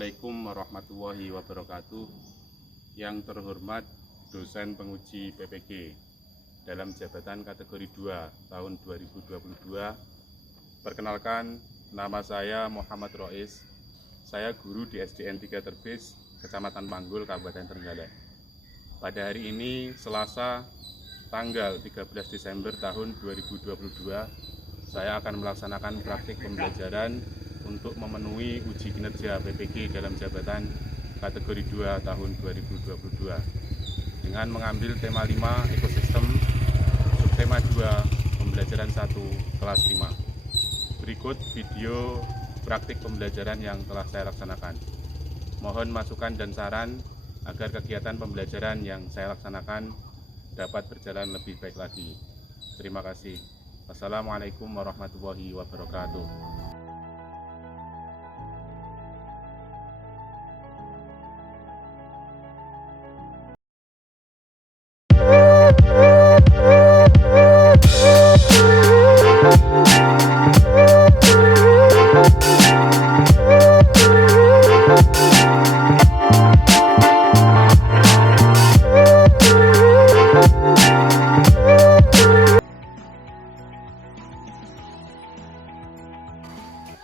Assalamualaikum warahmatullahi wabarakatuh. Yang terhormat dosen penguji PPG dalam jabatan kategori 2 tahun 2022. Perkenalkan, nama saya Muhammad Rois. Saya guru di SDN 3 Terbis, Kecamatan Panggul, Kabupaten Trenggalek. Pada hari ini, Selasa, tanggal 13 Desember tahun 2022, saya akan melaksanakan praktik pembelajaran untuk memenuhi uji kinerja PPG dalam jabatan kategori 2 tahun 2022 dengan mengambil tema 5 ekosistem, subtema 2 pembelajaran 1 kelas 5. Berikut video praktik pembelajaran yang telah saya laksanakan. Mohon masukan dan saran agar kegiatan pembelajaran yang saya laksanakan dapat berjalan lebih baik lagi. Terima kasih. Wassalamualaikum warahmatullahi wabarakatuh.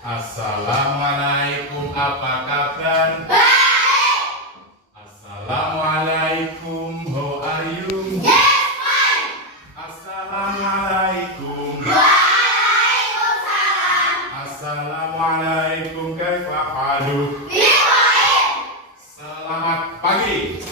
Assalamualaikum, apa kabar? Baik. Assalamualaikum, how are you? Yes, fine. Assalamualaikum. Waalaikumsalam. Assalamualaikum, kaifa haluk? Baik. Selamat pagi.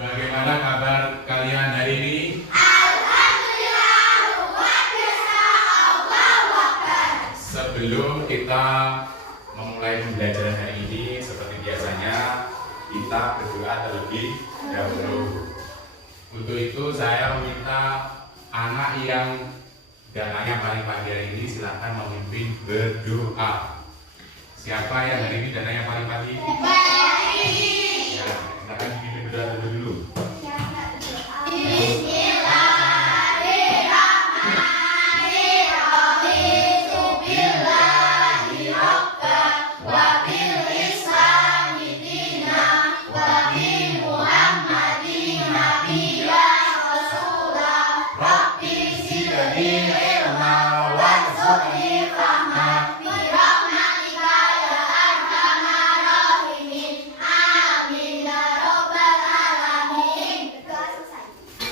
Bagaimana kabar kalian hari ini? Alhamdulillah, luar biasa, Allahu Akbar. Sebelum kita memulai pembelajaran hari ini, seperti biasanya kita berdoa terlebih dahulu. Untuk itu saya meminta anak yang dananya paling pagi hari ini silakan memimpin berdoa. Siapa yang hari ini dananya paling pagi? Ya, silakan memimpin berdoa terlebih dulu.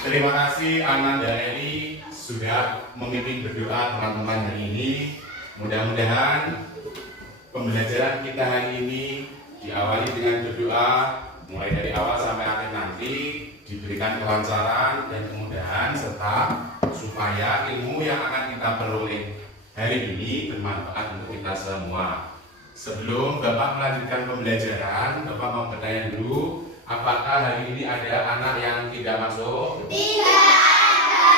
Terima kasih Ananda Eri sudah memimpin berdoa teman-teman hari ini. Mudah-mudahan pembelajaran kita hari ini diawali dengan berdoa mulai dari awal sampai akhir nanti, diberikan kelancaran dan kemudahan serta supaya ilmu yang akan kita peroleh hari ini bermanfaat untuk kita semua. Sebelum Bapak melanjutkan pembelajaran, Bapak mau bertanya dulu, apakah hari ini ada anak yang tidak masuk? Tidak ada.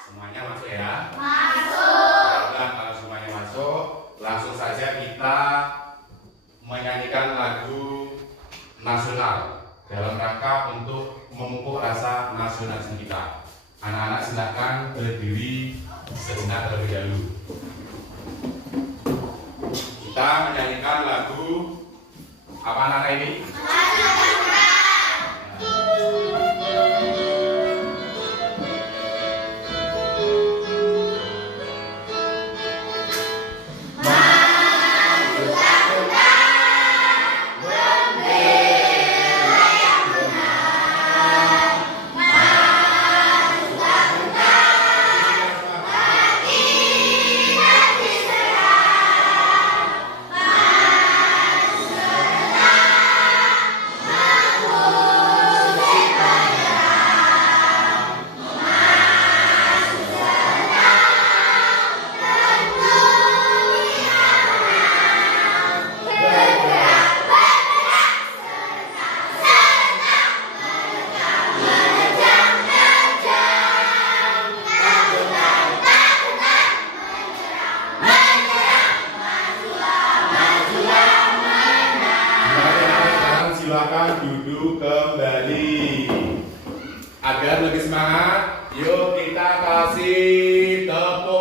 Semuanya masuk ya? Masuk. Baiklah, kalau semuanya masuk, langsung saja kita menyanyikan lagu nasional dalam rangka untuk memupuk rasa nasionalisme kita. Anak-anak silakan berdiri sejenak terlebih dahulu. Kita menyanyikan lagu apa anak ini? Agar lebih semangat, yuk kita kasih tepuk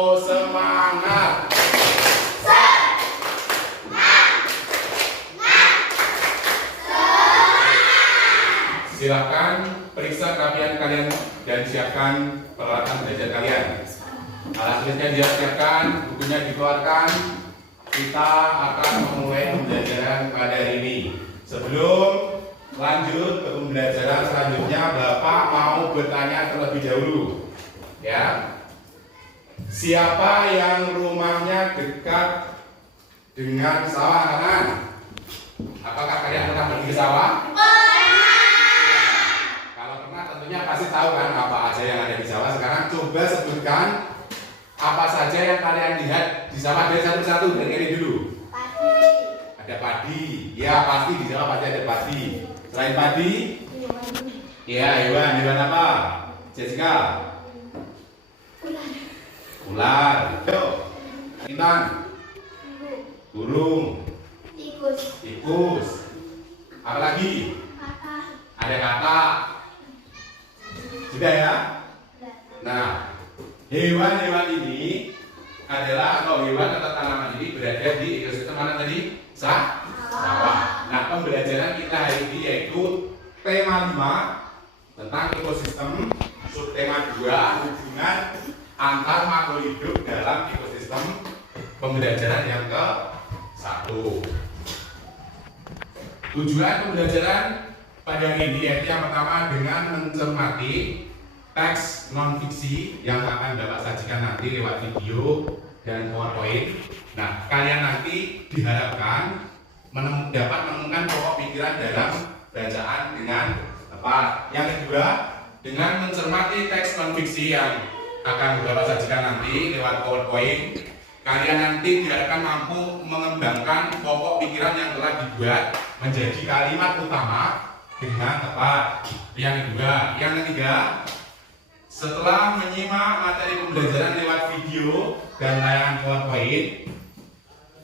Silakan periksa kerapian kalian dan siapkan peralatan belajar kalian. Alat tulisnya disiapkan, bukunya dikeluarkan. Kita akan memulai pembelajaran pada hari ini. Sebelum lanjut ke pembelajaran selanjutnya, Bapak mau bertanya terlebih dahulu. Ya. Siapa yang rumahnya dekat dengan sawah kanan? Apakah kalian pernah pergi ke sawah? Kalau pernah tentunya pasti tahu kan apa aja yang ada di sawah. Sekarang coba sebutkan apa saja yang kalian lihat di sawah dari satu-satu. Dari ini dulu. Padi. Ada padi. Ya pasti di sawah pasti ada padi. Selain padi? Ya hewan apa? Jessica? Ular. Yuk. Intan. Burung. Tikus. Apa lagi? Ada katak. Sudah ya? Nah, hewan-hewan ini adalah atau hewan atau tanaman ini berada di ekosistem mana tadi? Sawah. Nah, pembelajaran kita hari ini yaitu tema 5 tentang ekosistem, subtema 2 hubungan antar makhluk hidup dalam ekosistem, pembelajaran yang ke-1. Tujuan pembelajaran pada hari ini yaitu yang pertama dengan mencermati teks non-fiksi yang akan Bapak sajikan nanti lewat video dan PowerPoint. Nah, kalian nanti diharapkan dapat menemukan pokok pikiran dalam bacaan dengan tepat. Yang kedua, dengan mencermati teks non-fiksi yang akan Bapak sajikan nanti lewat PowerPoint, kalian nanti diharapkan mampu mengembangkan pokok pikiran yang telah dibuat menjadi kalimat utama dengan tepat. Yang kedua, yang ketiga, setelah menyimak materi pembelajaran lewat video dan tayangan PowerPoint,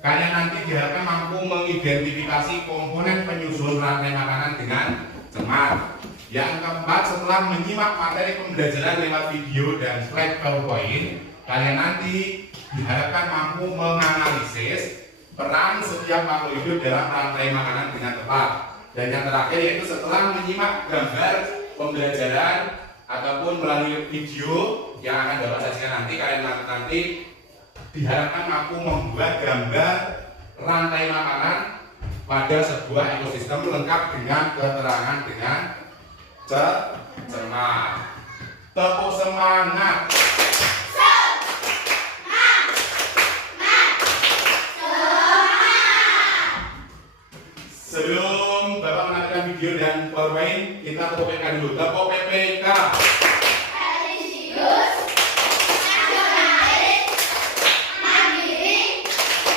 kalian nanti diharapkan mampu mengidentifikasi komponen penyusun rantai makanan dengan cermat. Yang keempat, setelah menyimak materi pembelajaran lewat video dan slide PowerPoint, kalian nanti diharapkan mampu menganalisis peran setiap makhluk hidup dalam rantai makanan dengan tepat. Dan yang terakhir yaitu setelah menyimak gambar pembelajaran ataupun melalui video yang akan Bapak sajikan nanti, kalian nanti diharapkan mampu membuat gambar rantai makanan pada sebuah ekosistem lengkap dengan keterangan dengan cermat. Tepuk semangat. Sebelum Bapak menampilkan video dan PowerPoint, kita tepuk PPK dulu. Tepuk PPK. Religius, nasionalis, mandiri,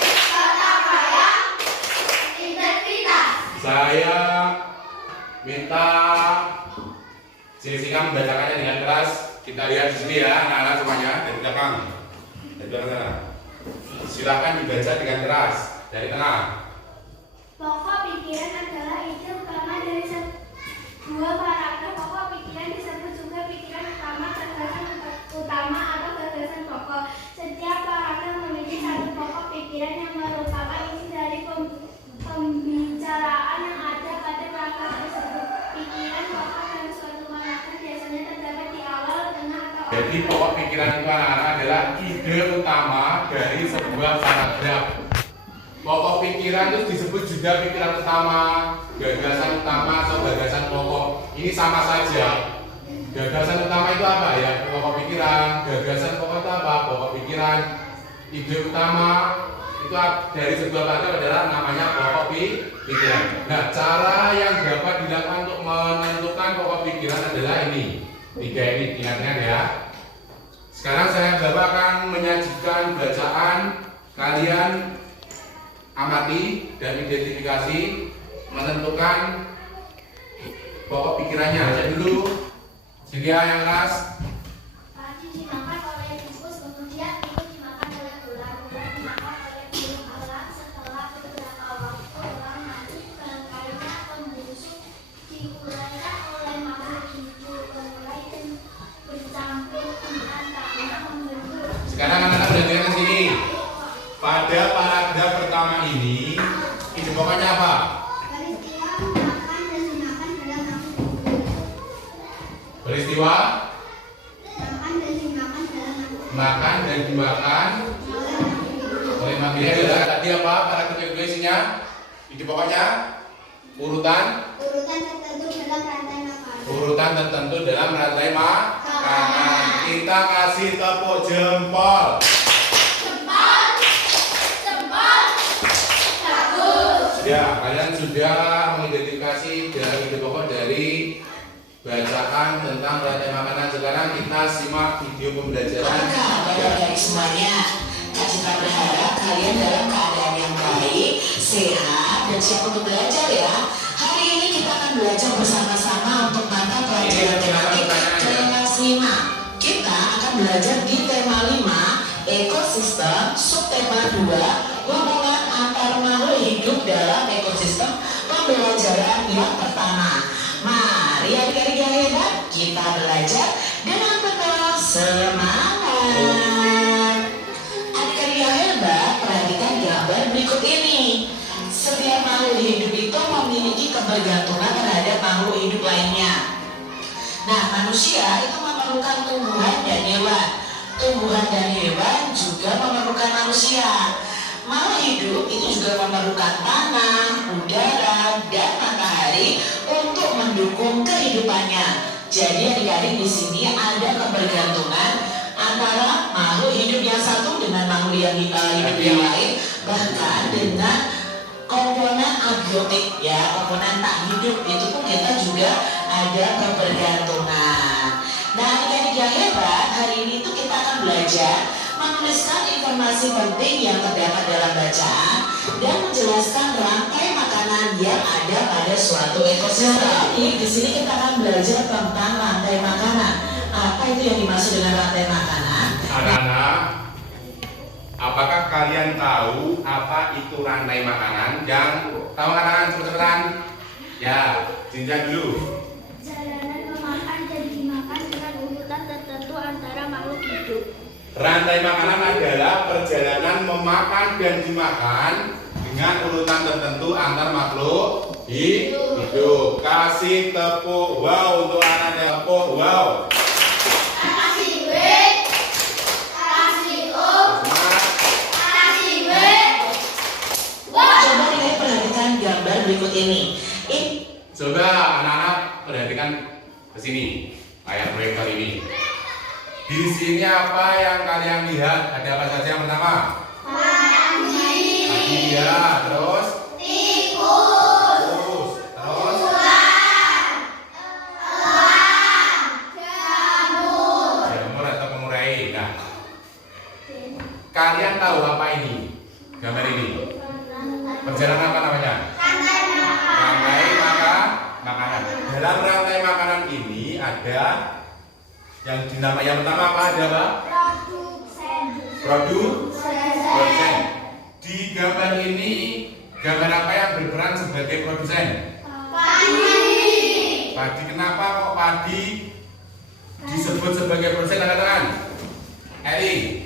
gotong royong, integritas. Saya minta Jessica membacakannya dengan keras. Kita lihat di sini ya, anak-anak semuanya dari belakang. Dari belakang sana. Silakan dibaca dengan keras dari tengah. Pokok pikiran adalah ide utama dari sebuah paragraf. Pokok pikiran disebut juga pikiran utama, gagasan utama atau gagasan pokok. Setiap paragraf memiliki satu pokok pikiran yang merupakan isi dari pembicaraan yang ada pada paragraf tersebut. Pikiran pokok dalam suatu paragraf biasanya terdapat di awal, tengah, atau akhir. Jadi pokok pikiran itu anak-anak adalah ide utama dari sebuah paragraf. Pokok pikiran itu disebut juga pikiran utama, gagasan utama atau gagasan pokok. Ini sama saja. Gagasan utama itu apa ya? Pokok pikiran. Gagasan pokok itu apa? Pokok pikiran. Ide utama itu dari sebuah paragraf adalah namanya pokok pikiran. Nah, cara yang dapat dilakukan untuk menentukan pokok pikiran adalah ini. 3 ini, ingat-ingat ya. Sekarang saya akan menyajikan bacaan, kalian amati dan identifikasi, menentukan pokok pikirannya. Aja dulu, Sylvia yang keras. Padi dimakan oleh tikus, kemudian tikus dimakan oleh ular. Ular dimakan oleh burung elang. Setelah beberapa waktu ular mati, bangkainya membusuk dikulekan oleh makhluk hidup. Mulai bercampur dengan tanah membentuk. Sekarang anak-anak belajar di sini. Pada paragraf pertama ini ide pokoknya apa? Peristiwa makan dan dimakan dalam nafsu. Peristiwa makan dan dimakan oleh manusia adalah tadi apa? Karakter kedua isinya? Ini pokoknya urutan tertentu dalam rantai makanan. Kita kasih tepuk jempol. Ya, kalian sudah mengidentifikasi dalam ide pokok dari bacaan tentang rantai makanan. Sekarang kita simak video pembelajaran. Baik semuanya, Kak Citra berharap kalian dalam keadaan yang baik, sehat, dan siap untuk belajar ya. Hari ini kita akan belajar bersama-sama untuk mata pelajaran tematik kelas 5. Kita akan belajar di tema 5, ekosistem, subtema 2, hubungan antar makhluk hidup dalam ekosistem, pembelajaran yang pertama. Mari adik-adik yang hebat, kita belajar dengan penuh semangat. Adik-adik yang hebat, perhatikan gambar berikut ini. Setiap makhluk hidup itu memiliki kebergantungan terhadap makhluk hidup lainnya. Nah, manusia itu memerlukan tumbuhan dan hewan. Tumbuhan dan hewan juga memerlukan manusia. Makhluk hidup itu juga memerlukan tanah, udara, dan matahari untuk mendukung kehidupannya. Jadi adik-adik di sini ada kebergantungan antara makhluk hidup yang satu dengan makhluk yang hidup yang lain, bahkan dengan komponen abiotik ya, komponen tak hidup itu pun kita juga ada kebergantungan. Nah, adik-adik yang hebat, hari ini tuh kita akan belajar menuliskan informasi penting yang terdapat dalam bacaan dan menjelaskan rantai makanan yang ada pada suatu ekosistem. Jadi di sini kita akan belajar tentang rantai makanan. Apa itu yang dimaksud dengan rantai makanan? Anak-anak, apakah kalian tahu apa itu rantai makanan? Yang tahu makanan cepetan? Ya, Jinja dulu. jalanan memakan dan dimakan dengan urutan tertentu antara makhluk hidup. Rantai makanan adalah perjalanan memakan dan dimakan dengan urutan tertentu antar makhluk hidup. Kasih tepuk wow untuk anak tepuk wow. Makasih, Wek. Makasih, Om. Semangat. Makasih, Wek. Wah. Coba kita perhatikan gambar berikut ini. Coba anak-anak perhatikan ke sini layar proyektor ini. Di sini apa yang kalian lihat? Ada apa saja yang pertama? Padi ya, terus? Tikus. Terus? Jamur atau pengurai. Nah, kalian tahu apa ini? Gambar ini. Perjalanan apa namanya? Rantai makanan. Dalam rantai makanan ini ada yang dinamai yang pertama apa? Ada apa? Produsen. Di gambar ini gambar apa yang berperan sebagai produsen? Padi. Kenapa kok padi disebut sebagai produsen? Angkat tangan. Eli.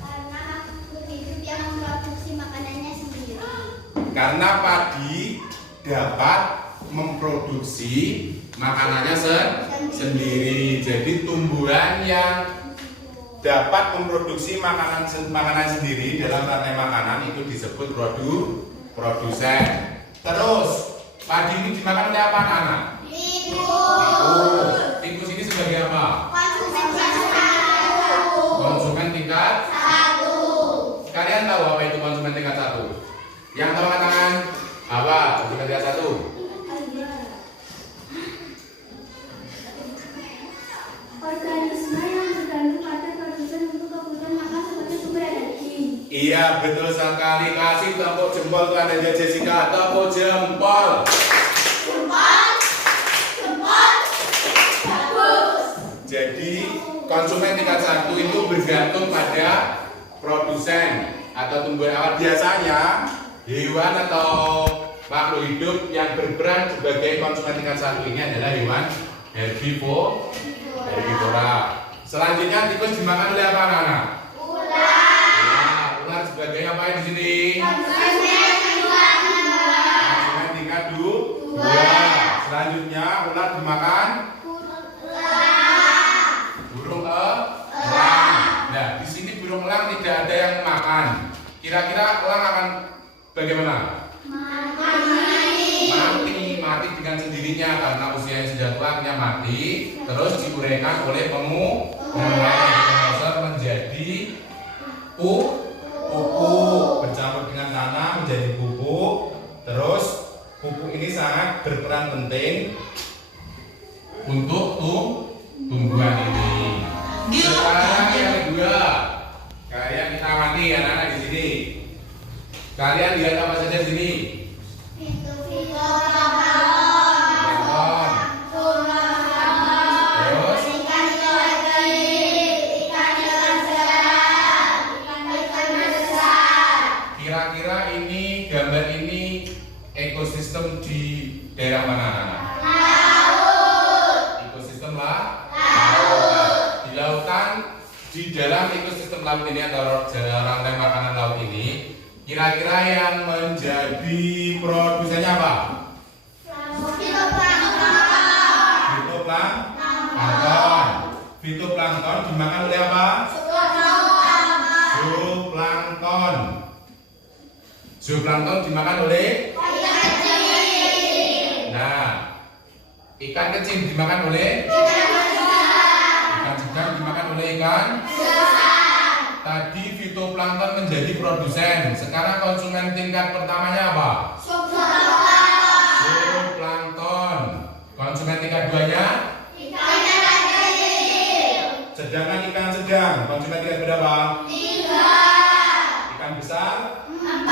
Karena makhluk hidup yang memproduksi makanannya sendiri. Karena padi dapat memproduksi makanannya sendiri. Jadi tumbuhan yang dapat memproduksi makanan sendiri dalam rantai makanan itu disebut produsen. Terus padi ini dimakan oleh apa anak-anak? Tikus ini sebagai apa? Konsumen tingkat 1. Kalian tahu apa itu konsumen tingkat 1? Yang tahu angkat tangan. Apa konsumen tingkat 1? Organisme yang bergantung pada produsen untuk kebutuhan makan seperti sumber energi. Iya, betul sekali. Kasih tepuk jempol ke adanya Jessica. Tepuk jempol. Bagus. Jadi konsumen tingkat 1 itu bergantung pada produsen atau tumbuhan awal. Biasanya hewan atau makhluk hidup yang berperan sebagai konsumen tingkat 1 ini adalah hewan herbivora. Selanjutnya tikus dimakan oleh apa anak-anak? Ular sebagai apa di sini? Konsumen tingkat 2. Selanjutnya ular dimakan? Nah, di sini burung elang tidak ada yang makan. Kira-kira elang akan bagaimana? Mati dengan sendirinya karena usianya sudah tua, akhirnya mati. Terus diuraikan oleh pengurai menjadi pupuk, bercampur dengan tanah menjadi pupuk. Terus pupuk ini sangat berperan penting untuk tumbuhan ini. Sekarang yang kedua, kalian kita amati anak-anak di sini. Kalian lihat apa saja di sini? Kira-kira ini gambar ini ekosistem di daerah mana anak-anak? Ekosistem laut. Di lautan, di dalam ekosistem laut ini atau rantai makanan laut ini, kira-kira yang menjadi produsennya apa? Fitoplankton dimakan oleh apa? Zooplankton. Zooplankton dimakan oleh? Nah, ikan kecil dimakan oleh? Ikan sedang dimakan oleh ikan? Tadi fitoplankton menjadi produsen. Sekarang konsumen tingkat pertamanya apa? Zooplankton. Konsumen tingkat duanya? Sedangkan ikan sedang, konsumen tingkat berapa? 3. Ikan besar? 4.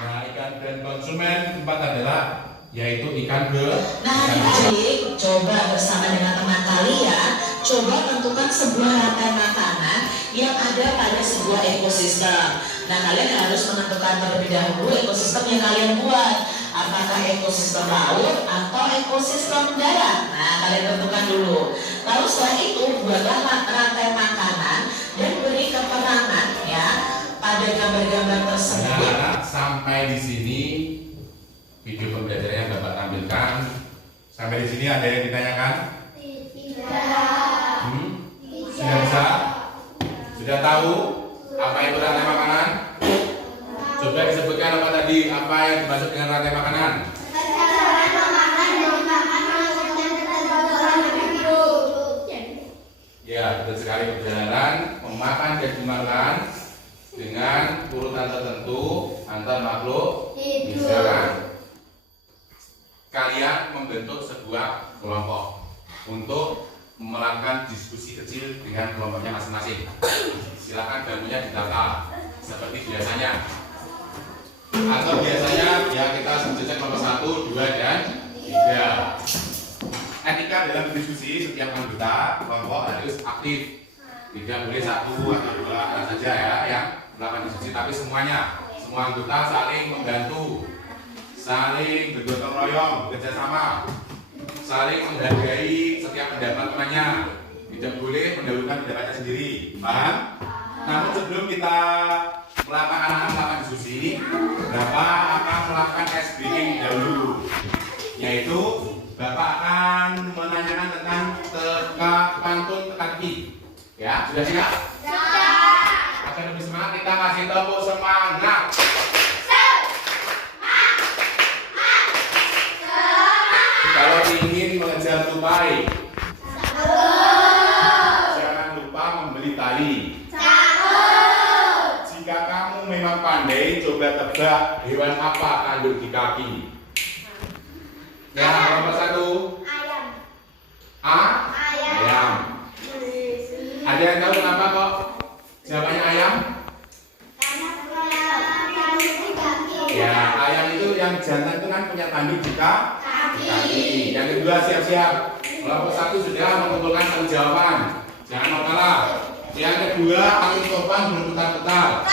Nah, ikan dan konsumen 4 adalah yaitu ikan Nah, adik-adik, coba bersama dengan teman kalian, coba tentukan sebuah rantai makanan yang ada pada sebuah ekosistem. Nah, kalian harus menentukan terlebih dahulu ekosistem yang kalian buat. Apakah ekosistem laut atau ekosistem darat? Nah, kalian tentukan dulu. Lalu setelah itu buatlah rantai makanan dan beri keterangan ya pada gambar-gambar tersebut. Nah, sampai di sini video pembelajaran yang Bapak tampilkan. Sampai di sini ada yang ditanyakan? Sudah bisa? Sudah tahu apa itu rantai makanan? Coba disebutkan apa tadi? Apa yang dimaksud dengan rantai makanan? Ya, betul sekali. Perjalanan memakan dan dimakan dengan urutan tertentu antar makhluk hidup. Kalian membentuk sebuah kelompok untuk melakukan diskusi kecil dengan kelompoknya masing-masing. Silakan bangkunya ditata seperti biasanya. Atau biasanya ya kita sebutnya kelompok 1, 2, dan 3. Etika dalam berdiskusi, setiap anggota kelompok harus aktif. Tidak boleh 1 atau 2 orang saja ya yang melakukan diskusi, tapi semuanya, semua anggota saling membantu, saling bergotong royong, bekerja sama, saling menghargai setiap pendapat temannya. Tidak boleh mendahulukan pendapatnya sendiri. Paham? Namun sebelum kita melakukan diskusi, Bapak akan melakukan ice breaking dahulu, yaitu Bapak akan menanyakan tentang teka pantun teka-teki. Ya, sudah siap? Sudah. Agar lebih semangat kita kasih tepuk semangat. Kalau ingin mengejar tupai, jangan lupa membeli tali. Jika kamu memang pandai, coba tebak hewan apa kandung di kaki. Ya, nomor 1. Ayam. Ada yang tahu kenapa kok jawabannya ayam? Ya, ayam itu yang jantan itu kan punya tanduk di kaki. Yang kedua, siap-siap. Kelompok 1 sudah mengumpulkan tanggung jawaban. Jangan mau kalah. Yang kedua, angin topan berputar-putar.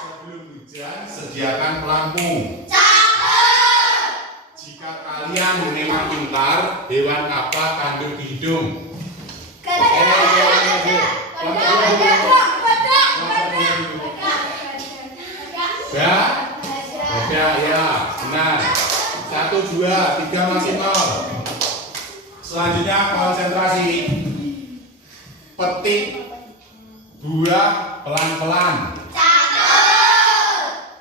Sebelum hujan, sediakan pelampung. Jika kalian memang pintar, hewan apa kandung di hidung? Ya, benar. 1, 2, 3 maksimal. Selanjutnya konsentrasi. Petik Buah pelan-pelan.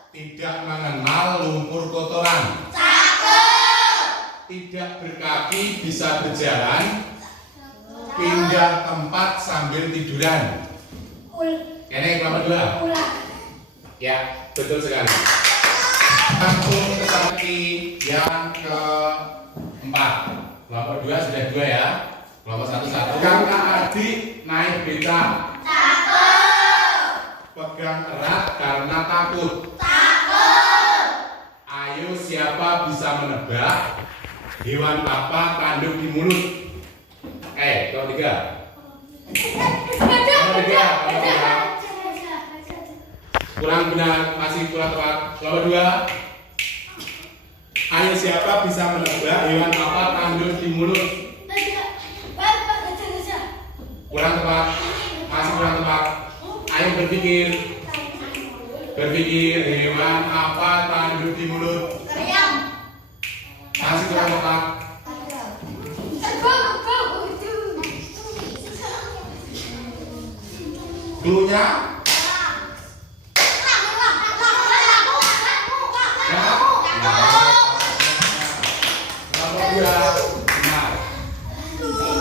Tidak mengenal lumpur kotoran. Tidak berkaki bisa berjalan. Pindah tempat sambil tiduran. Ini kelompok 2. Ya, betul sekali. Langsung ke sapi yang keempat. Kelompok 2 sudah 2 ya. Kelompok 1. Kakak adik naik beca. Pegang erat karena takut. Ayo siapa bisa menebak hewan apa tanduk di mulut? Kelompok 3. Kelompok 3. Kurang benar, masih kurang tepat. Kelompok 2. Ayo siapa bisa menebak hewan apa tanduk di mulut? Kurang tepat, masih kurang tepat. Ayo berpikir. Berpikir hewan apa tanduk di mulut? Masih kurang tepat. Cluenya? Benar.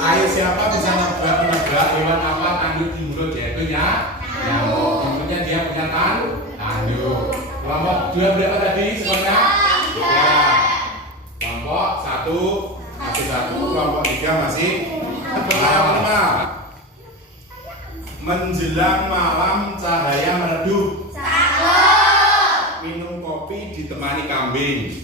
Ayo siapa bisa menebak hewan apa tanduk di mulut? Yaitu nyamuk. Tentunya dia punya tanduk. Kelompok 2 berapa tadi skornya? Ya. Kelompok 1 masih 1. Kelompok 3 masih. Kelompok 5. Menjelang malam cahaya meredup. Minum kopi ditemani kambing.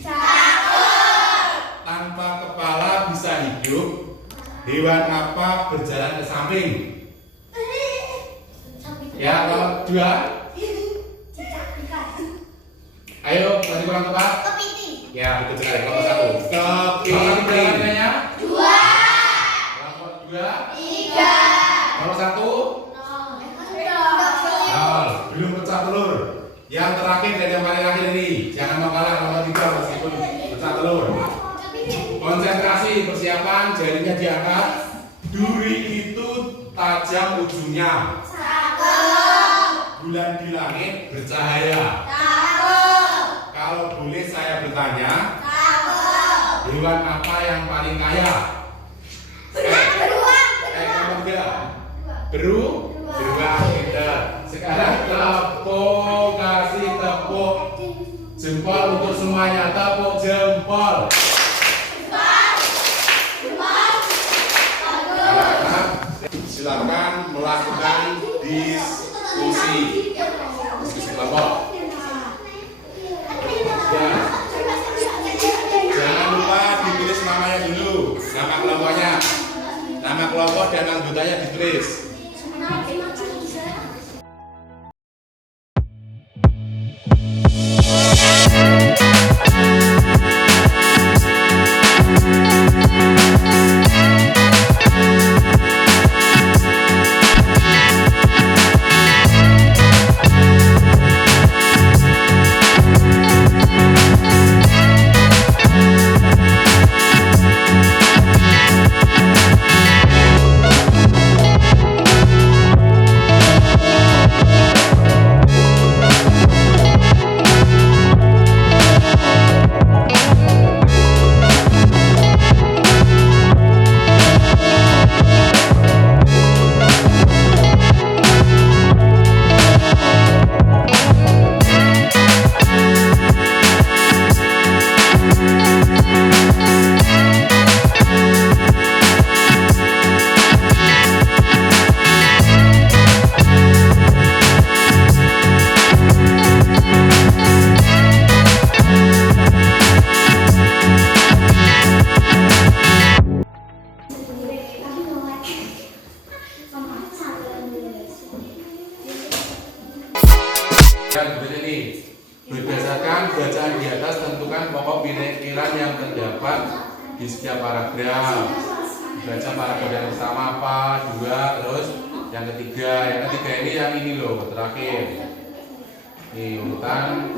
Tanpa kepala bisa hidup. Hewan apa berjalan ke samping? Ya, kelompok 2. Ayo, masih kurang tepat? Kepiting. Ya, betul sekali. Kelompok 1. Kepiting. Kelompok 2. Kelompok 1. Belum pecah telur. Yang terakhir dan yang paling akhir ini, jangan mau kalah kelompok 3 meskipun pecah telur. Konsentrasi, persiapan, jarinya diangkat. Duri itu tajam ujungnya. Bulan di langit bercahaya. Kalau boleh saya bertanya, hewan apa yang paling kaya? Kelompok 3. Beruang. Sekarang tepuk, kasih tepuk jempol untuk semuanya. Tepuk jempol. Silakan melakukan diskusi kelompok. Ya. Jangan lupa ditulis namanya dulu, nama kelompoknya, nama kelompok dan anggotanya ditulis. Berdasarkan bacaan di atas, tentukan pokok pemikiran yang terdapat di setiap paragraf. Baca paragraf yang pertama apa, 2, terus yang ketiga. Yang ketiga ini yang ini loh, terakhir. Ini urutan.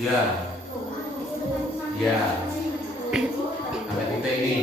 Ya. Sampai titik ini.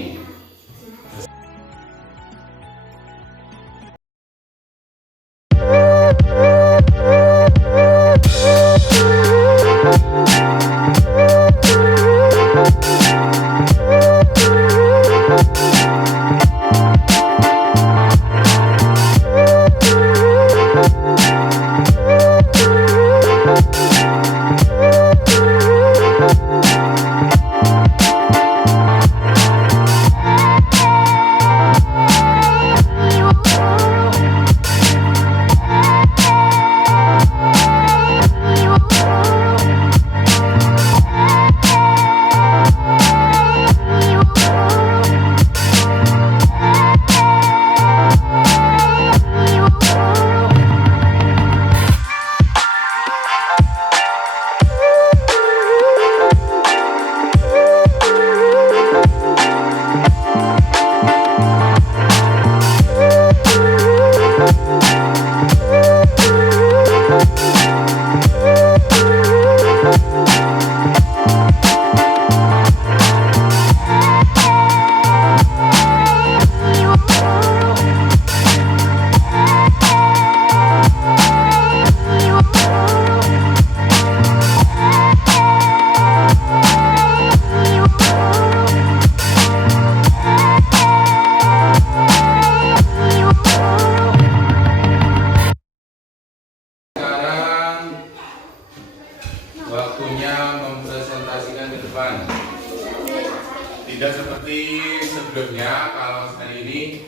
Tidak seperti sebelumnya, kalau hari ini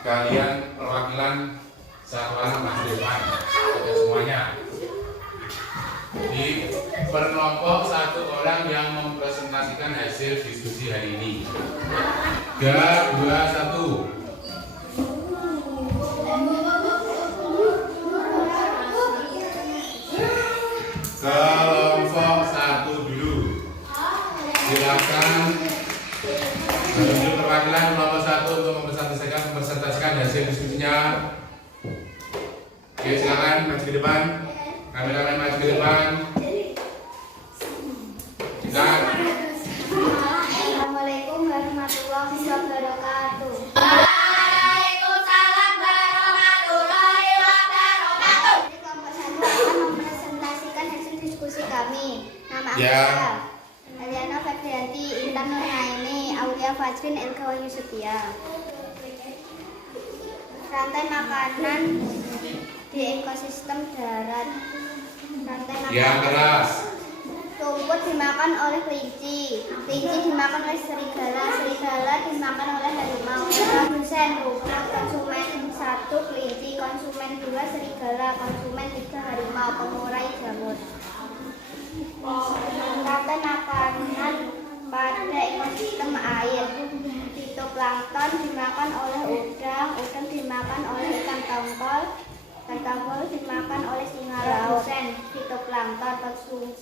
kalian perwakilan satu orang maju depan, tidak semuanya. Jadi per kelompok satu orang yang mempresentasikan hasil diskusi hari ini. 3, 2, 1. Kelompok satu dulu. Silakan menunjuk perwakilan kelompok satu untuk mempresentasikan hasil diskusinya. Oke, silakan maju ke depan. Kameramen maju ke depan. Silakan. Assalamualaikum warahmatullahi wabarakatuh. Waalaikumsalam warahmatullahi wabarakatuh. Kelompok satu akan mempresentasikan hasil diskusi kami. Nama Ya. saya Eliana Febrianti, Intan Nurhaini, Aulia Fajrin, Elga Wahyu Setia. Rantai makanan di ekosistem darat. Rantai makanan. Yang keras. Rumput dimakan oleh kelinci, kelinci dimakan oleh serigala, serigala dimakan oleh harimau. Produsen rumput, konsumen 1 kelinci, konsumen 2 serigala, konsumen 3 harimau, pengurai jamur. Rantai makanan pada ekosistem air. Fitoplankton dimakan oleh udang, udang dimakan oleh ikan tongkol, ikan tongkol dimakan oleh singa laut. Fitoplankton konsumen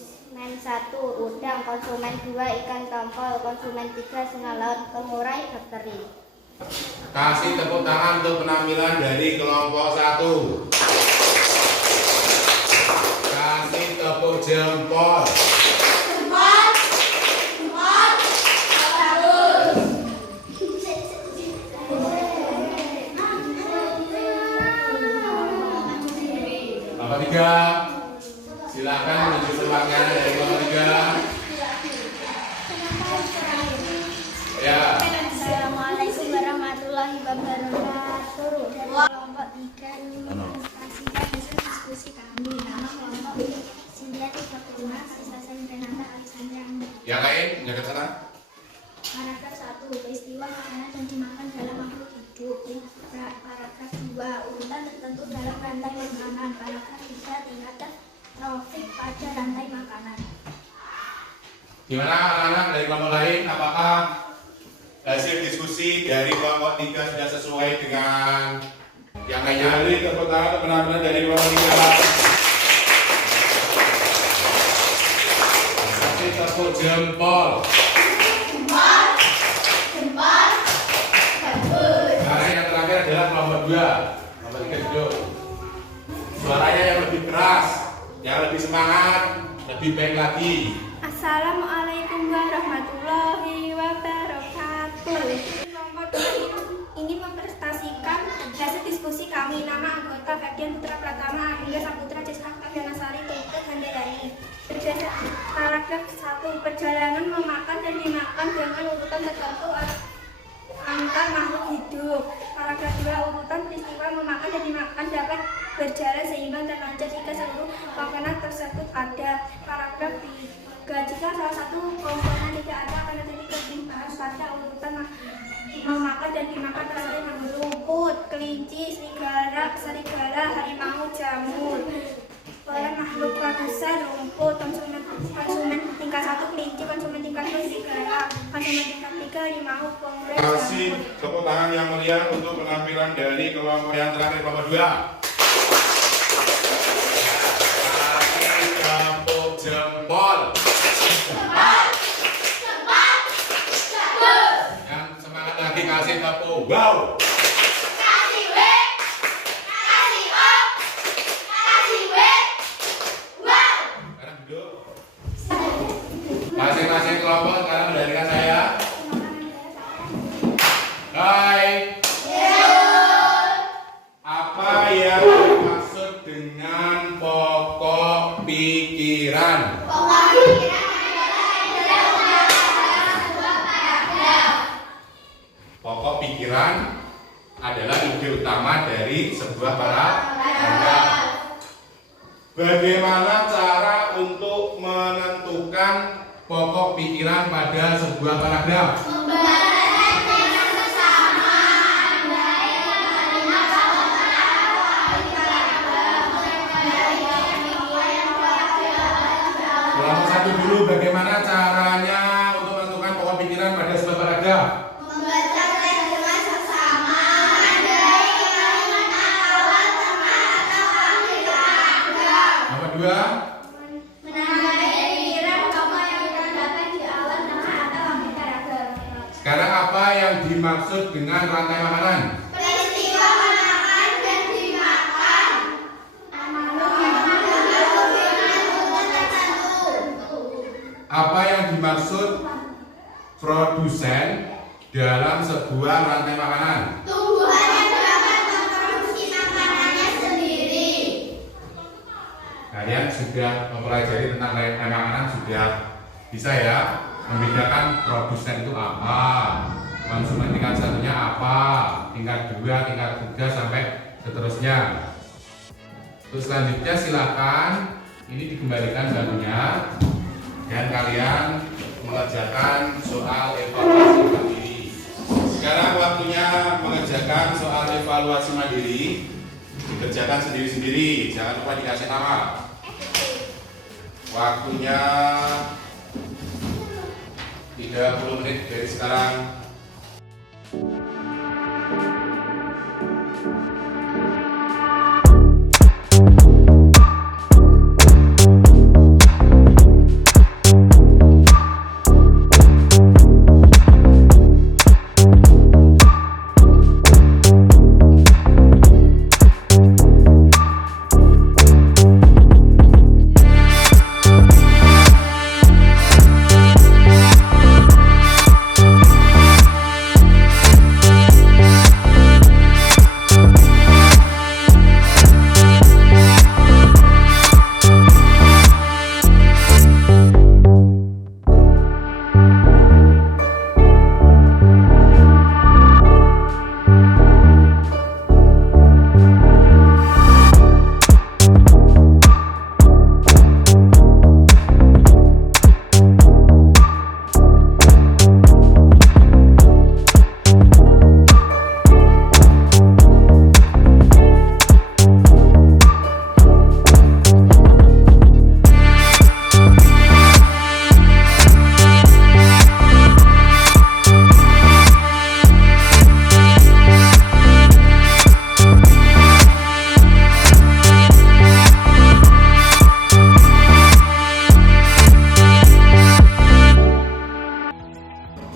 1 udang, konsumen 2 ikan tongkol, konsumen 3 singa laut, pengurai bakteri. Kasih tepuk tangan untuk penampilan dari kelompok satu. Kasih tepuk jempol. Kelompok 3. Silakan menunjuk perwakilan dari kelompok 3. Ya. Assalamualaikum warahmatullahi wabarakatuh. Dari kelompok 3 ini mempresentasikan hasil diskusi kami. Nama kelompok Sindia 35, Sisa Renata Alexandra. Yang lain, menjaga sana. Paragraf 1, peristiwa makanan yang dimakan dalam makhluk hidup. Paragraf 2, urutan tertentu dalam rantai makanan. Paragraf 3, tingkatan trofik pada rantai makanan. Gimana anak-anak dari kelompok lain? Apakah hasil diskusi dari kelompok 3 sudah sesuai dengan yang lainnya? Hari tepuk tangan untuk penampilan dari kelompok 3. Kasih tepuk jempol. Sekarang yang terakhir adalah kelompok 2. Kelompok 3 duduk. Suaranya yang lebih keras, yang lebih semangat, lebih baik lagi. Assalamualaikum warahmatullahi wabarakatuh. Kelompok 2 ingin mempresentasikan hasil diskusi kami. Nama anggota Ferdian Putra Pratama, Amelia Saputra, Jessica Fabiana Sari, Tutut Handayani. Paragraf 1, perjalanan memakan dan dimakan dengan urutan tertentu antar makhluk hidup. Paragraf 2, urutan peristiwa memakan dan dimakan dapat berjalan seimbang dan lancar jika seluruh makanan tersebut ada. Paragraf 3, jika salah satu komponen tidak ada akan terjadi ketimpangan pada urutan memakan dan dimakan tersebut. Rumput, kelinci, serigala, harimau, jamur. Oleh makhluk produsen rumput, konsumen tingkat 1 kelinci, konsumen tingkat 2 serigala, konsumen tingkat 3 harimau, pengurai Kasih jamur. tepuk tangan yang meriah untuk penampilan dari kelompok yang terakhir, kelompok 2. Kasih tepuk jempol. Yang semangat lagi kasih tepuk wow. Sekarang duduk. Masing-masing kelompok sekarang mendengarkan saya. Hai. Apa yang dimaksud dengan pokok pikiran? Pokok pikiran adalah ide utama dari sebuah paragraf. Bagaimana cara untuk menentukan pokok pikiran pada sebuah paragraf. Kelompok satu dulu, bagaimana caranya untuk menentukan pokok pikiran pada sebuah paragraf? Membaca teks dengan seksama, menandai kalimat awal, tengah, atau akhir paragraf. Nomor 2, Menandai pikiran pokok yang terdapat di awal, tengah, atau akhir paragraf. sekarang apa yang dimaksud dengan rantai makanan? Peristiwa makan dan dimakan. Apa yang dimaksud produsen dalam sebuah rantai makanan? Tumbuhan yang dapat memproduksi makanannya sendiri. Kalian sudah mempelajari tentang rantai makanan, sudah bisa ya membedakan produsen itu apa, konsumen tingkat satunya apa, tingkat 2, tingkat 3 sampai seterusnya. Terus selanjutnya silakan ini dikembalikan batunya dan kalian mengerjakan soal evaluasi mandiri. Sekarang waktunya mengerjakan soal evaluasi mandiri. Dikerjakan sendiri-sendiri, jangan lupa dikasih nama. Waktunya 30 menit dari sekarang.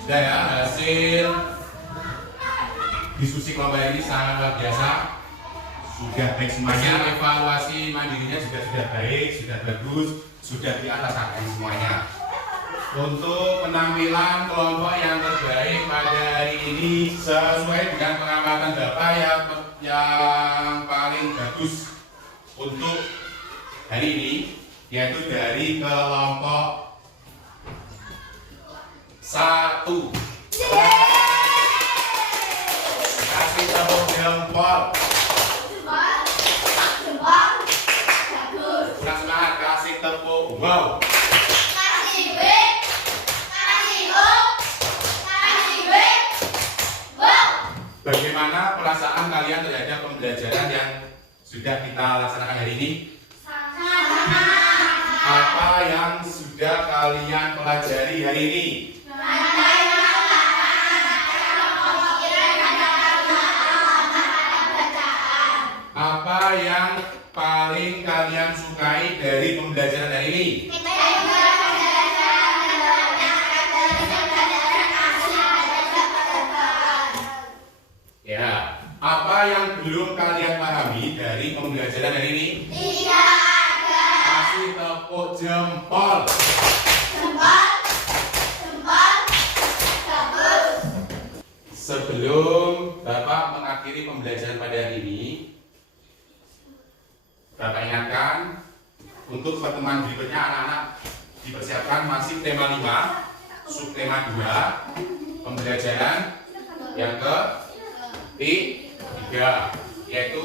Sudah ya, hasil diskusi kelompok ini sangat luar biasa. Sudah baik semuanya, evaluasi mandirinya juga sudah baik, sudah bagus, sudah di atas angka semuanya. Untuk penampilan kelompok yang terbaik pada hari ini sesuai dengan pengamatan Bapak yang paling bagus untuk hari ini, yaitu dari kelompok 1. Kasih tepuk jempol. Kurang semangat, kasih tepuk wow. Bagaimana perasaan kalian terhadap pembelajaran yang sudah kita laksanakan hari ini? Apa yang sudah kalian pelajari hari ini? Apa yang paling kalian sukai dari pembelajaran hari ini? Ya, apa yang belum kalian pahami dari pembelajaran hari ini? Kasih tepuk jempol. Sebelum Bapak mengakhiri pembelajaran pada hari ini, Bapak ingatkan untuk pertemuan berikutnya anak-anak dipersiapkan masih tema 5, subtema 2, pembelajaran yang ketiga, yaitu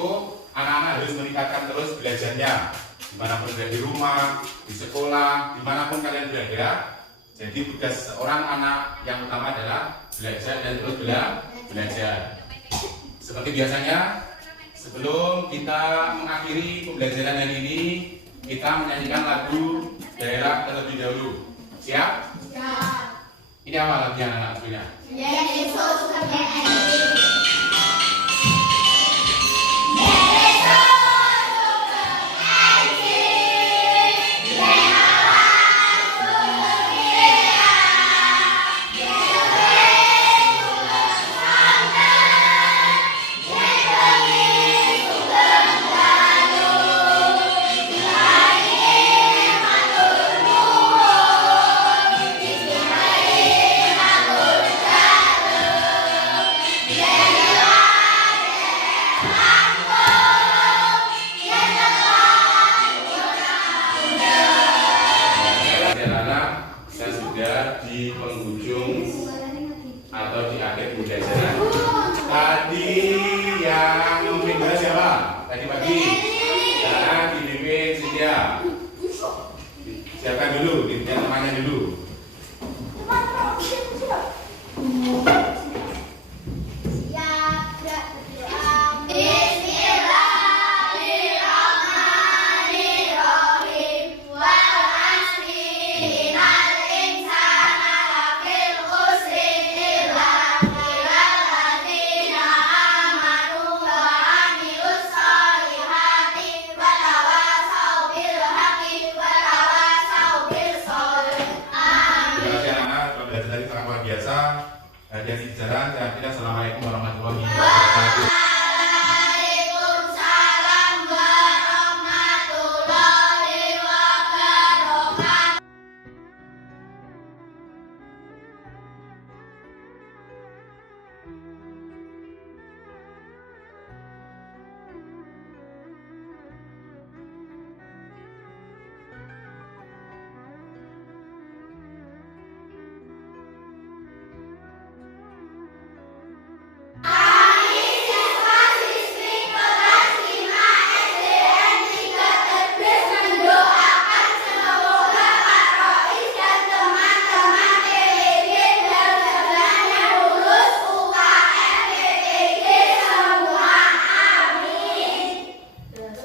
anak-anak harus meningkatkan terus belajarnya dimanapun berada, di rumah, di sekolah, dimanapun kalian berada. Jadi tugas seorang anak yang utama adalah belajar dan terus belajar. Seperti biasanya, sebelum kita mengakhiri pembelajaran hari ini, kita menyanyikan lagu daerah terlebih dahulu. Siap? Ini apa lagunya anak-anak punya? Yesus Saya sudah di penghujung atau di akhir pembelajaran. Tadi yang memimpin siapa? Tadi pagi. Sekarang dipimpin Cynthia. Siapkan dulu, dipimpin temannya dulu. Biasa, hadiah sejarah dan tidak. Assalamualaikum warahmatullahi wabarakatuh.